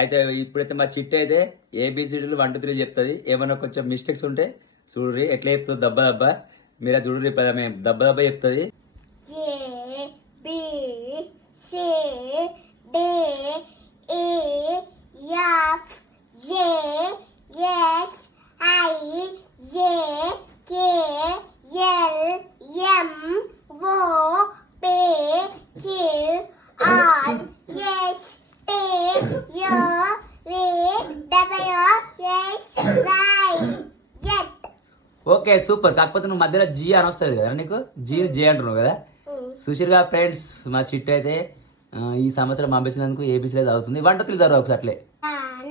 అయితే ఇప్పుడైతే మా చిట్టి అయితే ఏబిసిడీలు వన్ టూ త్రీ చెప్తుంది. ఏమైనా కొంచెం మిస్టేక్స్ ఉంటే చూడరి ఎట్లా చెప్తుంది దెబ్బ దెబ్బ. మీరు చూడరి ఇప్పుడు మేము దెబ్బ దెబ్బ చెప్తుంది. ఏ ఓకే సూపర్. కాకపోతే నువ్వు మధ్యలో జీ అని వస్తుంది కదా నీకు? జీ జే అంటున్నావు కదా? సుశీర్గా ఫ్రెండ్స్ మా చిట్టు అయితే ఈ సంవత్సరం పంపించినందుకు ఏబీసీ చదువుతుంది. వన్ టూ త్రీ చదువు ఒకసారి అట్లే. One,